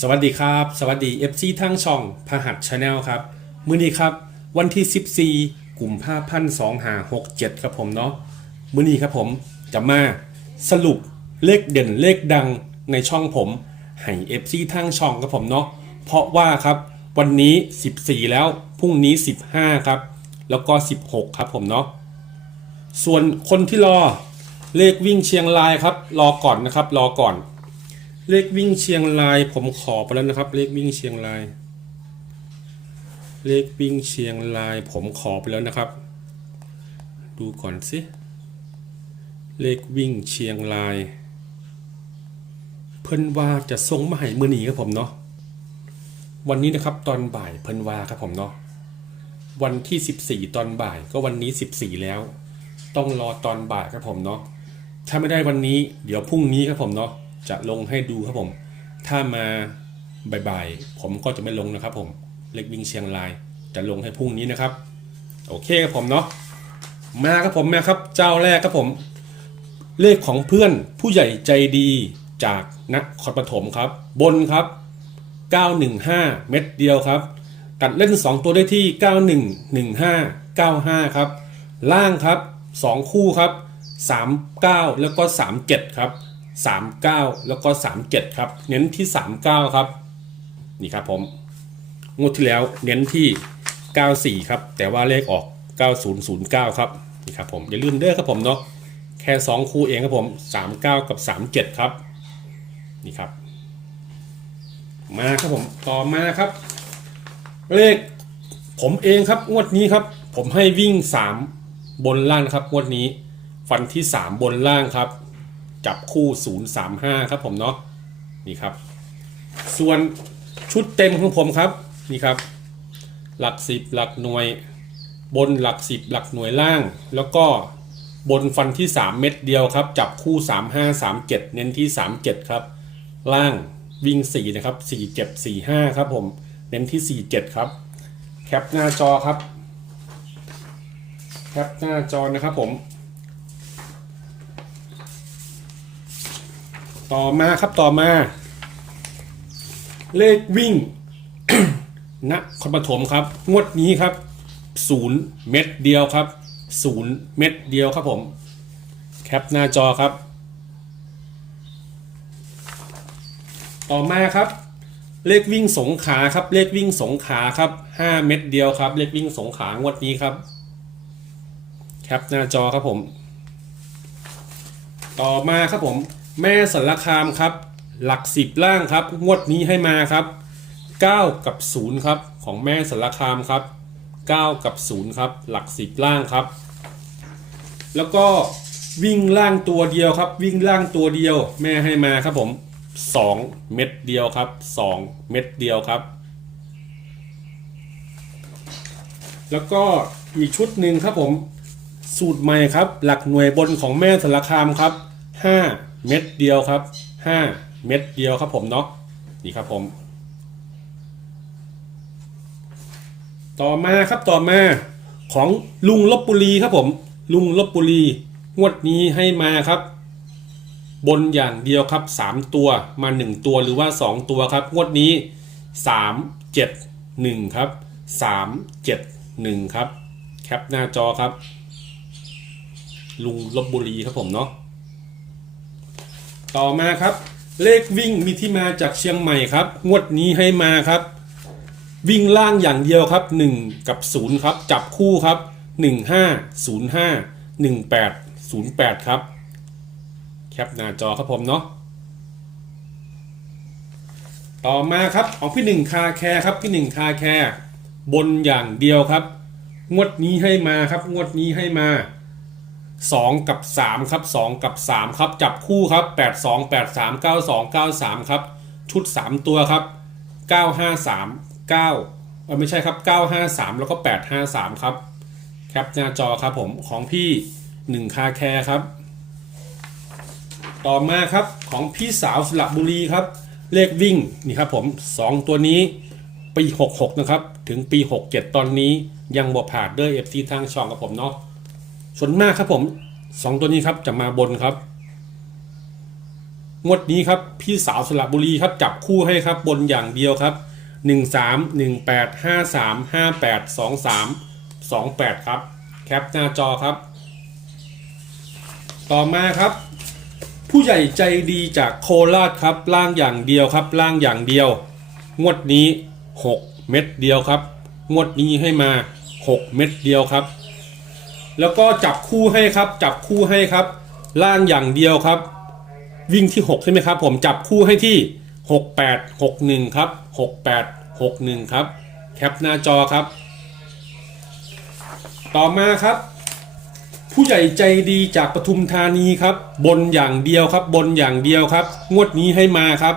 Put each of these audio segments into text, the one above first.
สวัสดีครับ สวัสดี FC ทั้งช่องพหัสชาแนลครับ มื้อนี้ครับ วันที่ 14กลุ่มภาพันธ์2หา67ครับผมเนาะมื้อนี้ครับผมจะมาสรุปเลขเด่นเลขดังในช่องผมให้ FC ทั้งช่องครับผมเนาะเพราะว่าครับวันนี้ 14 แล้วพรุ่งนี้ 15 ครับ แล้วก็ 16 ครับผมเนาะส่วนคนที่รอเลขวิ่งเชียงรายครับ รอก่อนนะครับ รอก่อน เลขวิ่งเชียงราย ผมขอไปแล้วนะครับ เลขวิ่งเชียงราย เลขวิ่งเชียงราย ผมขอไปแล้วนะครับ ดูก่อนสิเลขวิ่งเชียงราย เพิ่นว่าจะส่งมาให้มือหนีครับผมเนาะวันนี้นะครับตอนบ่ายเพิ่นว่าครับผมเนาะวันที่ 14 ตอนบ่ายก็วันนี้ 14 แล้ว ต้องรอตอนบ่ายครับผมเนาะถ้าไม่ได้วันนี้ เดี๋ยวพรุ่งนี้ครับผมเนาะ จะลงให้ดูครับผม ถ้ามาบ่ายๆผมก็จะไม่ลงนะครับ ผมเล็กวิ่งเชียงราย จะลงให้พรุ่งนี้นะครับ โอเคครับผมเนาะมาครับผมมาครับ เจ้าแรกครับผม เลขของเพื่อนผู้ใหญ่ใจดีจากนครปฐมครับ บนครับ 915 เม็ดเดียวครับ ตัดเล่น 2 ตัวได้ที่ 9115 95 ครับ ล่างครับ 2 คู่ครับ 39 แล้วก็ 37 ครับ 39 แล้วก็ 37 ครับ เน้นที่ 39 ครับ นี่ครับผม งวดที่แล้วเน้นที่ 94 ครับ แต่ว่าเลขออก 9009 ครับ นี่ครับผม อย่าลืมเด้อครับผมเนาะ แค่ 2 คู่เองครับผม 39 กับ 37 ครับ นี่ครับ มาครับผม ต่อมาครับ เลขผมเองครับ งวดนี้ครับ ผมให้วิ่ง 3 บนล่างครับ งวดนี้ ฟันที่ 3 บนล่างครับ จับคู่ 035 ครับผมเนาะนี่ครับ ส่วนชุดเต็มของผมครับนี่ครับ หลักสิบหลักหน่วย บนหลักสิบหลักหน่วยล่าง แล้วก็บนฟันที่ 3 เม็ดเดียวครับ จับคู่ 35 37 เน้นที่ 37 ครับ ล่างวิ่ง 4 นะครับ 4 7 4 5 ครับผม เน้นที่ 47 ครับ แคปหน้าจอครับ แคปหน้าจอนะครับผม ต่อมาครับต่อมา เลขวิ่งณครปฐมครับ งวดนี้ครับศูนย์เม็ดเดียวครับศูนย์เม็ดเดียวครับผม แคปหน้าจอครับ ต่อมาครับ เลขวิ่งสงขาครับ เลขวิ่งสงขาครับ5เม็ดเดียวครับ เลขวิ่งสงขางวดนี้ครับ แคปหน้าจอครับผม ต่อมาครับผม แม่สารคามครับ หลักสิบล่างครับงวดนี้ให้มาครับ 9 กับ 0 ครับ ของแม่สารคามครับ 9 กับ 0 ครับ หลักสิบล่างครับ แล้วก็วิ่งล่างตัวเดียวครับ วิ่งล่างตัวเดียว แม่ให้มาครับผม 2 เม็ดเดียวครับ 2 เม็ดเดียวครับ แล้วก็อีกชุดหนึ่งครับผมสูตรใหม่ครับ หลักหน่วยบนของแม่สารคามครับ 5 เม็ดเดียวครับ 5 เม็ดเดียวครับผมเนาะนี่ครับผม ต่อมาครับต่อมาของลุงลบบุรีครับผม ลุงลบบุรีงวดนี้ให้มาครับ บนอย่างเดียวครับ 3 ตัวมา 1 ตัวหรือว่า 2 ตัวครับ งวดนี้ 3 7 1 ครับ 3 7 1 ครับ แคปหน้าจอครับ ลุงลบบุรีครับผมเนาะ ต่อมาครับ เลขวิ่งมีที่มาจากเชียงใหม่ครับ งวดนี้ให้มาครับ วิ่งล่างอย่างเดียวครับ 1 กับ 0 ครับ จับคู่ครับ 1 5 0 5 1 8 0 8 ครับ แคปหน้าจอครับผมเนาะต่อมาครับของพี่หนึ่งคาแคร์ครับพี่หนึ่งคาแคร์บนอย่างเดียวครับ งวดนี้ให้มาครับ งวดนี้ให้มา 2 กับ 3 ครับ 2 กับ 3 ครับ จับคู่ครับ 8 2 8 3 9 2 9 3 ครับ ชุด 3 ตัวครับ 953 9เออไม่ใช่ครับ 953 แล้วก็ 853 ครับ แคปหน้าจอครับผมของพี่ 1 คาแคร์ครับ ต่อมาครับของพี่สาวสระบุรีครับ เลขวิ่งนี่ครับผม 2 ตัวนี้ปี 66 นะครับ ถึงปี 67 ตอนนี้ยังบ่ผ่านด้อเอฟซีทางช่องกับผมเนาะ ส่วนมากครับผมสองตัวนี้ครับจะมาบนครับ งวดนี้ครับพี่สาวสระบุรีครับจับคู่ให้ครับบนอย่างเดียวครับหนึ่งสามหนึ่งแปดห้าสามห้าแปดสองสามสองแปดครับ แคปหน้าจอครับ ต่อมาครับ ผู้ใหญ่ใจดีจากโคราชครับล่างอย่างเดียวครับล่างอย่างเดียว งวดนี้ 6 เม็ดเดียวครับ งวดนี้ให้มา 6 เม็ดเดียวครับ แล้วก็จับคู่ให้ครับ จับคู่ให้ครับ ล่างอย่างเดียวครับ วิ่งที่ 6 ใช่ไหมครับ ผมจับคู่ให้ที่ 68 61 ครับ 68 61 ครับ แคปหน้าจอครับ ต่อมาครับ ผู้ใหญ่ใจดีจากปทุมธานีครับ บนอย่างเดียวครับ บนอย่างเดียวครับ งวดนี้ให้มาครับ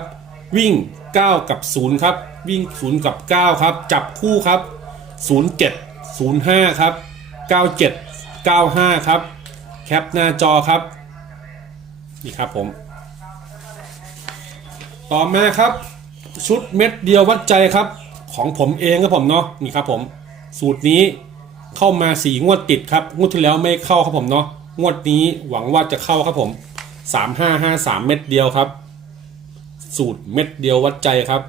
วิ่ง 9 กับ 0 ครับ วิ่ง 0 กับ 9 ครับ จับคู่ครับ 07 05 ครับ 97 95 ครับ แคปหน้าจอครับ นี่ครับผม ต่อมาครับ ชุดเม็ดเดียววัดใจครับ ของผมเองครับผมเนาะนี่ครับผม สูตรนี้เข้ามาสี่งวดติดครับ งวดที่แล้วไม่เข้าครับผมเนาะงวดนี้หวังว่าจะเข้าครับผมสามห้าห้าสามเม็ดเดียวครับ สูตรเม็ดเดียววัดใจครับ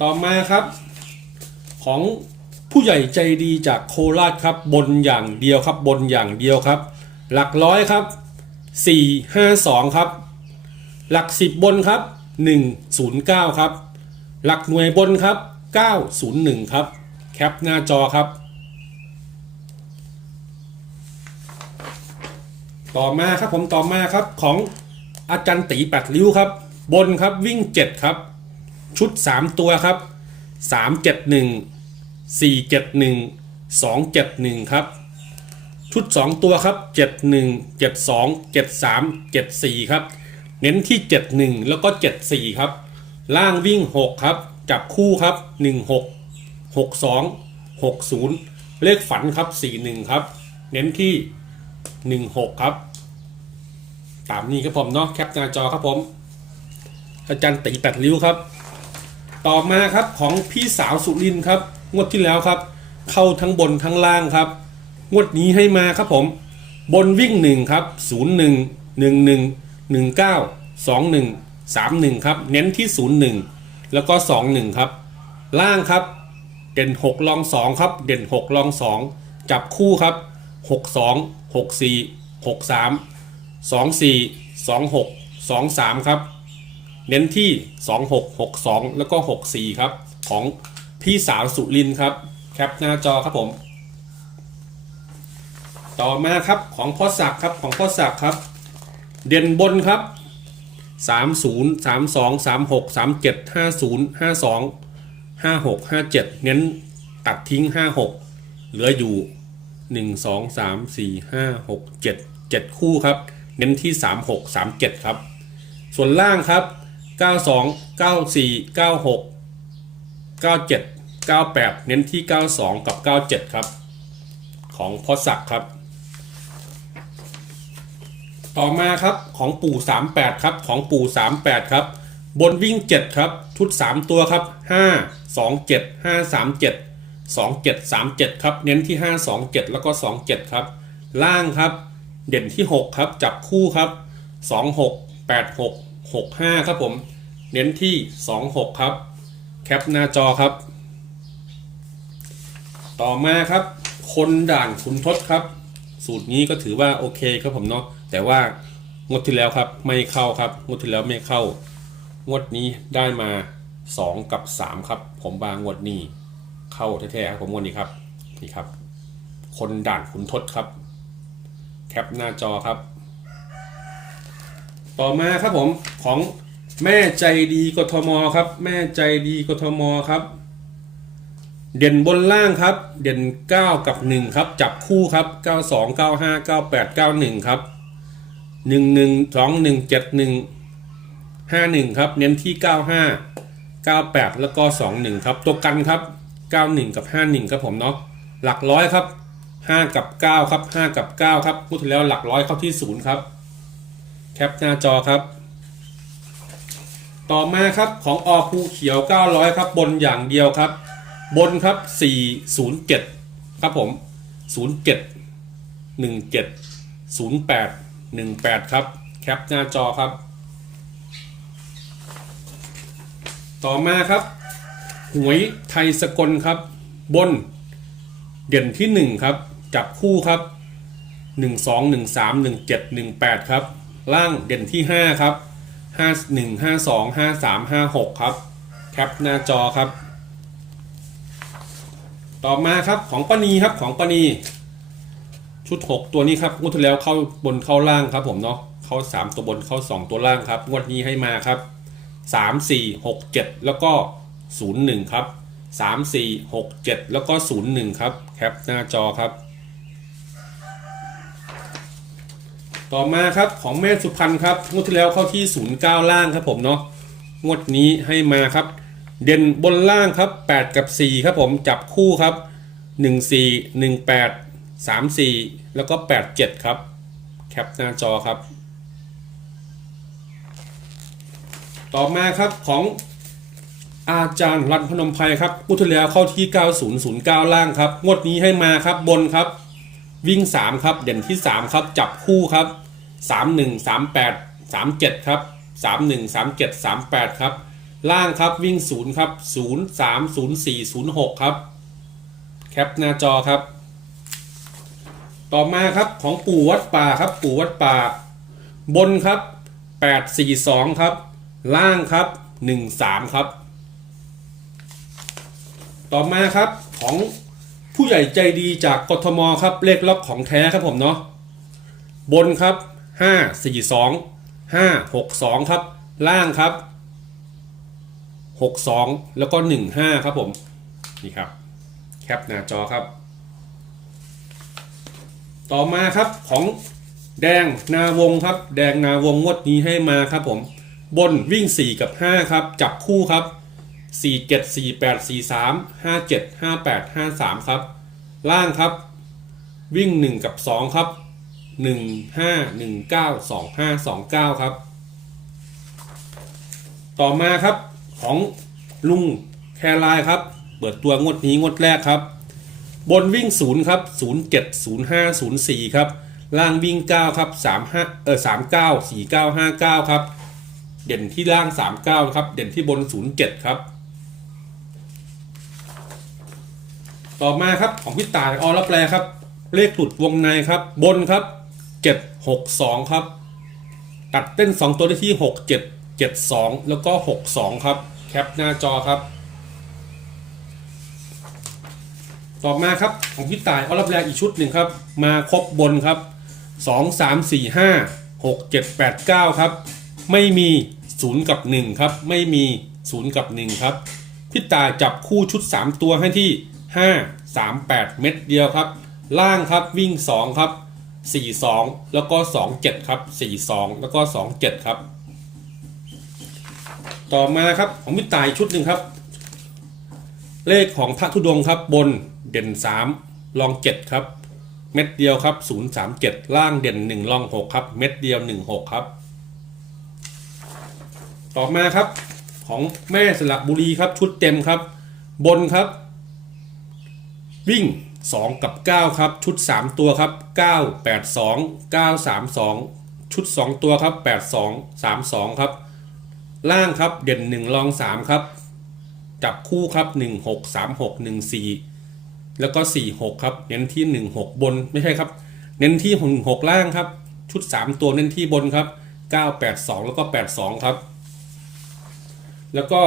ต่อมาครับ ของ ผู้ใหญ่ใจดีจากโคราชครับบนอย่างเดียวครับบนอย่างเดียวครับ หลักร้อยครับ 452 ครับ หลัก 10 บนครับ 109 ครับ หลักหน่วยบนครับ 901 ครับ แคปหน้าจอครับ ต่อมาครับผมต่อมาครับของอาจารย์ตีแปดริ้วครับ บนครับวิ่ง 7 ครับ ชุด 3 ตัวครับ 371 471 271 ครับ ชุด 2 ตัวครับ 71 72 73 74 ครับ เน้นที่ 71 แล้วก็ 74 ครับ ล่างวิ่ง 6 ครับ จับคู่ครับ 16 62 60 เลขฝันครับ 41 ครับ เน้นที่ 16 ครับ ตามนี้ครับผมเนาะแคปหน้าจอครับผม อาจารย์ตีแปดริ้วครับ ต่อมาครับของพี่สาวสุรินทร์ครับ งวดที่แล้วครับ เข้าทั้งบนทั้งล่างครับ งวดนี้ให้มาครับผม บนวิ่งหนึ่งครับศูนย์หนึ่งหนึ่งหนึ่งหนึ่งเก้าสองหนึ่งสามหนึ่งครับ เน้นที่ศูนย์หนึ่งแล้วก็สองหนึ่งครับ ล่างครับ เด่นหกลองสองครับ เด่นหกลองสองจับคู่ครับหกสองหกสี่หกสามสองสี่สองหกสองสามครับ เน้นที่2662แล้วก็64ครับของ พี่สาวสุรินครับ แคปหน้าจอครับผม ต่อมาครับของพ่อศักดิ์ครับของพ่อศักดิ์ครับ เด่นบนครับ 30 32 36 37 50 52 56 57 เน้นตัดทิ้ง 56 เหลืออยู่ 1 2 3 4 5 6 7 7 คู่ครับ เน้นที่ 36 37 ครับ ส่วนล่างครับ 92 94 96 97 98 เน้นที่ 92 กับ 97 ครับ ของพ่อศักดิ์ครับ ต่อมาครับของปู่ 38 ครับ ของปู่ 38 ครับ บนวิ่ง 7 ครับ ชุด 3 ตัวครับ 5 2 7 5 3 7 2 7 3 7 ครับ เน้นที่ 5 2 7 แล้วก็ 2 7 ครับ ล่างครับ เด่นที่ 6 ครับ จับคู่ครับ 2 6 8 6 6 5 ครับผม เน้นที่ 2 6 ครับ แคปหน้าจอครับ ต่อมาครับ คนด่านขุนทศครับ สูตรนี้ก็ถือว่าโอเคครับผมเนาะแต่ว่างวดที่แล้วครับไม่เข้าครับงวดที่แล้วไม่เข้างวดนี้ได้มา 2 กับ 3 ครับ ผมบางงวดนี้เข้าแท้ๆครับผมงวดนี้ครับนี่ครับ คนด่านขุนทศครับ แคปหน้าจอครับ ต่อมาครับผมของแม่ใจดีกทมครับ แม่ใจดีกทมครับ เด่นบนล่างครับ เด่น 9 กับ 1 ครับ จับคู่ครับ 92 95 98 91 ครับ 11 21 71 51 ครับ เน้นที่ 95 98 แล้วก็ 21 ครับ ตัวกันครับ 91 กับ 51 ครับผมเนาะ หลักร้อยครับ 5 กับ 9 ครับ 5 กับ 9 ครับพูดถึงแล้วหลักร้อยเข้าที่ 0 ครับ แคปหน้าจอครับ ต่อมาครับของอภูเขียว 900 ครับ บนอย่างเดียวครับ บนครับ 407 ครับผม 07 17 08 18 ครับ แคปหน้าจอครับ ต่อมาครับ หวยไทยสกลครับ บน เด่นที่ 1 ครับ จับคู่ครับ 1 2 1 3 1 7 1 8 ครับ ล่างเด่นที่ 5 ครับ 5 1 5 2 5 3 5 6 ครับ แคปหน้าจอครับ ต่อมาครับของปานีครับของปานีชุด 6 ตัวนี้ครับงวดที่แล้วเข้าบนเข้าล่างครับ ผมเนาะเข้า 3 ตัวบนเข้า 2 ตัวล่างครับ งวดนี้ให้มาครับ 3 4 6 7 แล้วก็ 0 1 ครับ 3 4 6 7 แล้วก็ 0 1 ครับแคปหน้าจอครับ ต่อมาครับของแม่สุพรรณครับงวดที่แล้วเข้าที่ 09 ล่างครับผมเนาะงวดนี้ให้มาครับ เด่นบนล่างครับ 8 กับ 4 ครับผมจับคู่ครับ 1 4 1 8 3 4 แล้วก็ 8 7 ครับ แคปหน้าจอครับ ต่อมาครับของอาจารย์รันพนมไพรครับงวดที่แล้วเข้าที่ 9009 ล่างครับ งวดนี้ให้มาครับบนครับ วิ่ง 3 ครับ เด่นที่ 3 ครับ จับคู่ครับ 31 38 37 ครับ 31 37 38 ครับ ล่างครับวิ่ง0ครับ0 3 0 4 0 6ครับ แคปหน้าจอครับ ต่อมาครับของปู่วัดป่าครับ ปู่วัดป่า บนครับ8 4 2ครับ ล่างครับ1 3ครับ ต่อมาครับของผู้ใหญ่ใจดีจากกทมครับเลขล็อกของแท้ครับผมเนาะบนครับ5 4 2 5 6 2 ครับ ล่างครับ 6 2 แล้วก็ 1 5 ครับผม นี่ครับ แคปหน้าจอครับ ต่อมาครับของแดงนาวงครับ แดงนาวงงวดนี้ให้มาครับผม บนวิ่ง 4 กับ 5 ครับ จับคู่ครับ 4 7 4 8 4 3 5 7 5 8 5 3 ครับ ล่างครับ วิ่ง 1 กับ 2 ครับ 1 5 1 9 2 5 2 9 ครับ ต่อมาครับ ของลุงแครายครับ เปิดตัวงวดนี้งวดแรกครับ บนวิ่ง0ครับ0 7 0 5 0 4ครับ ล่างวิ่ง9ครับ3 5เออ3 9 4 9 5 9ครับ เด่นที่ล่าง3 9ครับ เด่นที่บน0 7ครับ ต่อมาครับของพี่ตายออรับแปลครับ เลขหลุดวงในครับ บนครับ7 6 2ครับ ตัดเต้น2ตัวได้ที่6 7 7 2แล้วก็6 2ครับ แคปหน้าจอครับ ต่อมาครับของพี่ต่ายออรับแลอีกชุดหนึ่งครับ มาครบบนครับ 2 3 4 5 6 7 8 9 ครับ ไม่มี 0 กับ 1 ครับ ไม่มี 0 กับ 1 ครับ พี่ตายจับคู่ชุด 3 ตัวให้ที่ 5 3 8 เม็ดเดียวครับ ล่างครับวิ่ง 2 ครับ 4 2 แล้วก็ 2 7 ครับ 4 2 แล้วก็ 2 7 ครับ ต่อมาครับของพี่ตายชุดหนึ่งครับ เลขของพระธุดงค์ครับบนเด่น 3 ลอง 7 ครับ เม็ดเดียวครับ 037 ล่างเด่น 1 ลอง 6 ครับ เม็ดเดียว 16 ครับ ต่อมาครับของแม่สระบุรีครับชุดเต็มครับ บนครับ วิ่ง 2 กับ 9 ครับ ชุด 3 ตัวครับ 9 8 2 9 3 2 ชุด 2 ตัวครับ 8 2 3 2 ครับ ล่างครับเด่น1ลอง3ครับ จับคู่ครับ1 6 3 6 1 4แล้วก็4 6ครับเน้นที่1 6บนไม่ใช่ครับ เน้นที่6 6ล่างครับ ชุด3ตัวเน้นที่บนครับ9 8 2แปดสองแล้วก็8 2ครับ แล้วก็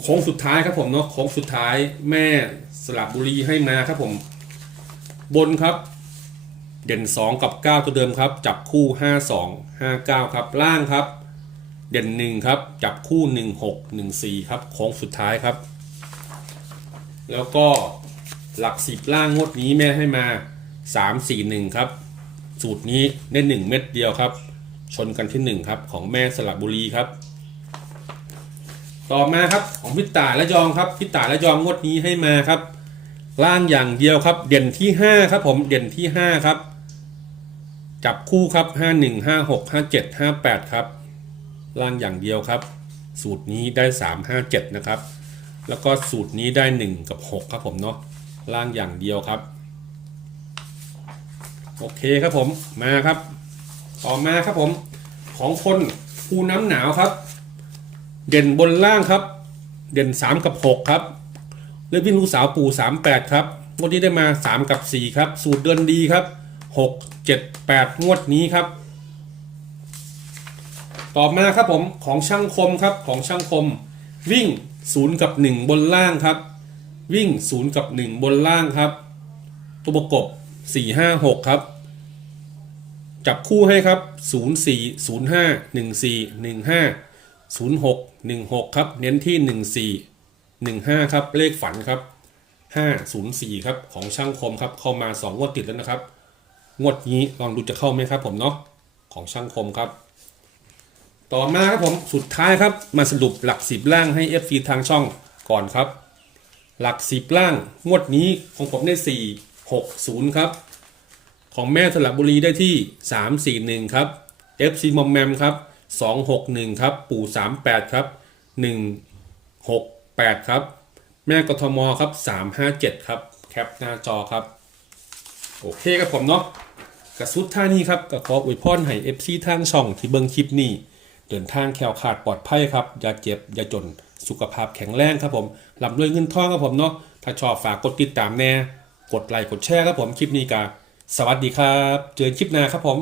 โค้งสุดท้ายครับผมเนาะโค้งสุดท้ายแม่สระบุรีให้มาครับผม บนครับ เด่น 2 กับ 9 ตัวเดิมครับ จับคู่ 5 2 5 9 ครับล่างครับ เด่น1ครับ จับคู่1 6 1 4ครับโค้งสุดท้ายครับ แล้วก็หลักสิบล่างงวดนี้แม่ให้มา3 4 1ครับ สูตรนี้ได้1เม็ดเดียวครับ ชนกันที่1ครับของแม่สระบุรีครับ ต่อมาครับของพิตายและยองครับพิตายและยองงวดนี้ให้มาครับล่างอย่างเดียวครับ เด่นที่5ครับผมเด่นที่5ครับ จับคู่ครับ5 1 5 6 5 7 5 8ครับ ล่างอย่างเดียวครับ สูตรนี้ได้ 3 5 7 นะครับ แล้วก็สูตรนี้ได้ 1 กับ 6 ครับผมเนาะล่างอย่างเดียวครับ โอเคครับผมมาครับ ต่อมาครับผมของคนภูน้ำหนาวครับ เด่นบนล่างครับ เด่น 3 กับ 6 ครับเลขวิ่งลูกสาวปู่ 38 ครับงวดนี้ได้มา 3 กับ 4 ครับ สูตรเดินดีครับ 6 7 8 งวดนี้ครับ ต่อมาครับผมของช่างคมครับของช่างคม วิ่ง 0 กับ 1 บนล่างครับ วิ่ง 0 กับ 1 บนล่างครับ ตัวประกบ 4 5 6 ครับ จับคู่ให้ครับ 0 4 0 5 1 4 1 5 0 6 1 6 ครับ เน้นที่ 1 4 1 5 ครับ เลขฝันครับ 5 0 4 ครับ ของช่างคมครับ เข้ามา 2 งวดติดแล้วนะครับ งวดนี้ลองดูจะเข้าไหมครับผมเนาะของช่างคมครับ ต่อมาครับผมสุดท้ายครับมาสรุปหลักสิบล่างให้ FC ทางช่องก่อนครับ หลักสิบล่างงวดนี้ของผมได้ 4 6 0 ครับ ของแม่สลับบุรีได้ที่ 341 ครับ FC มอมแมมครับ 261 ครับ ปู่ 38 ครับ 168 ครับ แม่กทมครับ 357 ครับ แคปหน้าจอครับ โอเคครับผมเนาะกระสุดท่านี้ครับก็ขออวยพรให้ FC ทางช่องที่เบิ่งคลิปนี้ เดินทางแคล้วขาดปลอดภัยครับ อย่าเจ็บ อย่าจน สุขภาพแข็งแรงครับผมลำด้วยเงินทองครับผมเนาะ ถ้าชอบฝากกดติดตามแน่ กดไลค์ กดแชร์ครับผม คลิปนี้กาสวัสดีครับ เจอกันคลิปหน้าครับผม